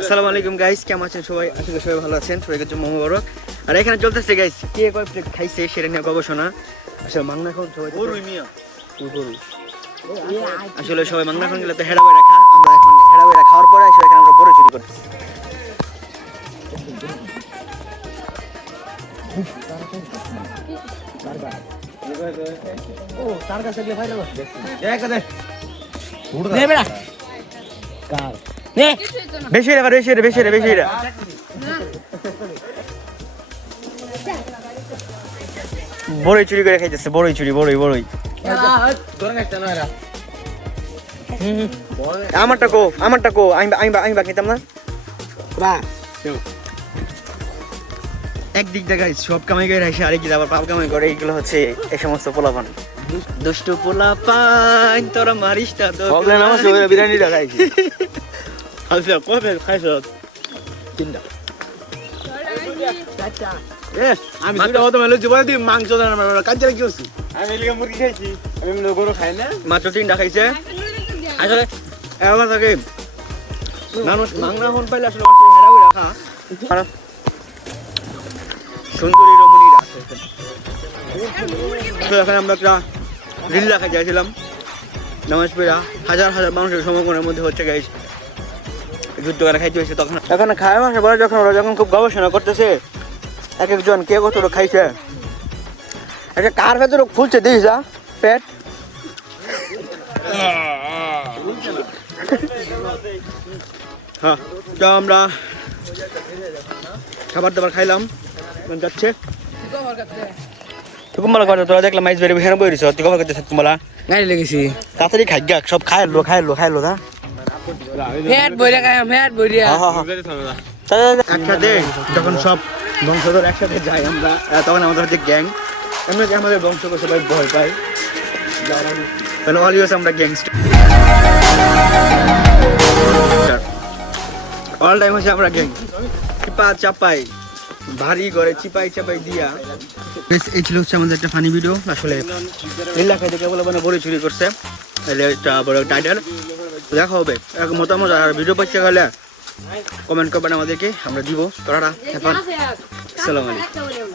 আসসালামু আলাইকুম গাইস কেমন আছেন সবাই? আশা করি সবাই ভালো আছেন। সবাইকে জন্য মোবারক। আর এখানে চলতেছে গাইস কে কয় প্লেট খাইছে সেটা নিয়ে গবেষণা। আসলে মাংনা এখন সবাই গরু। আসলে সবাই মাংনা এখন গেলে তো হেরা বই রাখা আমরা এখন হেড়া বই খাওয়ার পরে আসলে এখানে আমরা বড় চুরি করতেছি ও তার কাছে নে বেড়া। নে। বেশি রে বেশি রে বেশি রে বেশি রে। বড়ই চুরি করে খাইতেছে বড়ই চুরি বড়ই বড়ই। আমারটা কো আমারটা কো আমি আমি আমি বাকি নিতাম না? একদিক দেখাই সব কামাই করে আসে আরেক আবার পাপ কামাই করে এইগুলো হচ্ছে এই সমস্ত পোলাপান। দুষ্টু পোলাপান তোরা মারিস না তো বিরিয়ানি দেখাইছি আচ্ছা কবে খাইছ তিনটা আমি দুটো হতো মেলে জীবনে মাংস কাজে কি করছি আমি এলিগে মুরগি খাইছি আমি এমনি গরু খাই না মাত্র তিনটা খাইছে আসলে এবার থাকে মানুষ মাংনা হন পাইলে আসলে মানুষ হেরাবই রাখা আর সুন্দরী রমণীরা। তো এখানে আমরা একটা রিল রাখা যাইছিলাম নামাজ পেরা হাজার হাজার মানুষের সমাগমের মধ্যে হচ্ছে গাইস যুদ্ধ করে খাইতে হয়েছে তখন। এখন খায় মাসে পরে যখন ওরা যখন খুব গবেষণা করতেছে এক একজন কে কতটা খাইছে? একটা কার ভেতরে খুলছে দিস যা পেট? হ্যাঁ তো আমরা খাবার দাবার খাইলাম যাচ্ছে। তুকুম্বালা কথা তোরা দেখলাম মাইজ বেরিয়ে হেন বই রয়েছে তুই কবার করতে তুকুম্বালা গাড়ি লেগেছি। তাড়াতাড়ি খাই সব খাই লো খাই লো খাই লো দা ফ্যাট বইরা খাই ফ্যাট বইরা। একসাথে যখন সব বংশধর একসাথে যাই আমরা তখন আমাদের হচ্ছে গ্যাং। এমনি আমাদের বংশকে সবাই ভয় পায়। তাহলে অলওয়েজ আমরা গ্যাংস্টার অল টাইম হচ্ছে আমরা গ্যাং চিপা চাপাই ভারী করে চিপাই চাপাই দিয়া। এই ছিল হচ্ছে আমাদের একটা ফানি ভিডিও আসলে এলাকায় দেখে বলে মানে বড়ি চুরি করছে। এটা একটা বড় টাইটেল দেখা হবে। এক মতামত আর ভিডিও পাচ্ছে গেলে কমেন্ট করবেন আমাদেরকে। আমরা দিব। তোরা এখন সালাম আলাইকুম।